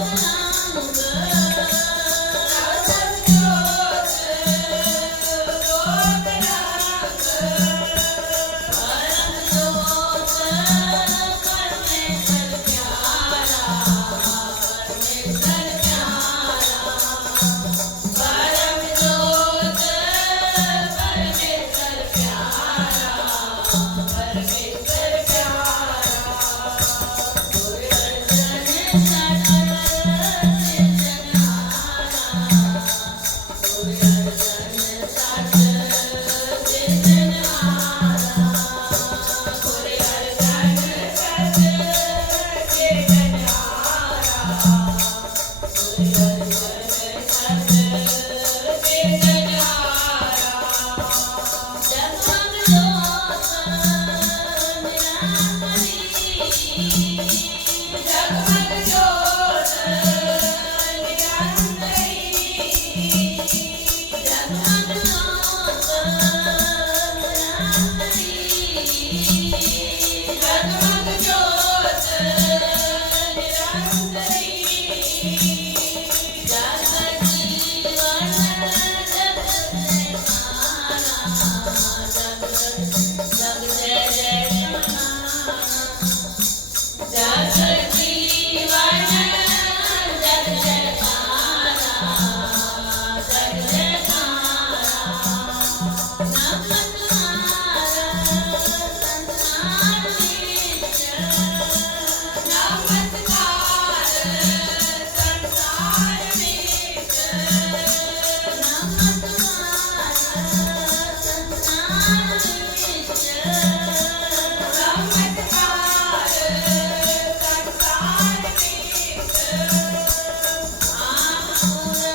Música Oh.